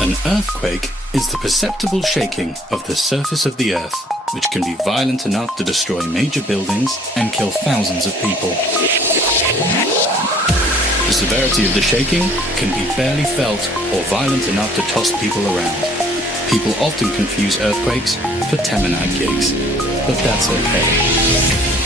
An earthquake is the perceptible shaking of the surface of the earth, which can be violent enough to destroy major buildings and kill thousands of people. The severity of the shaking can be barely felt or violent enough to toss people around. People often confuse earthquakes for Temenite gigs, but that's okay.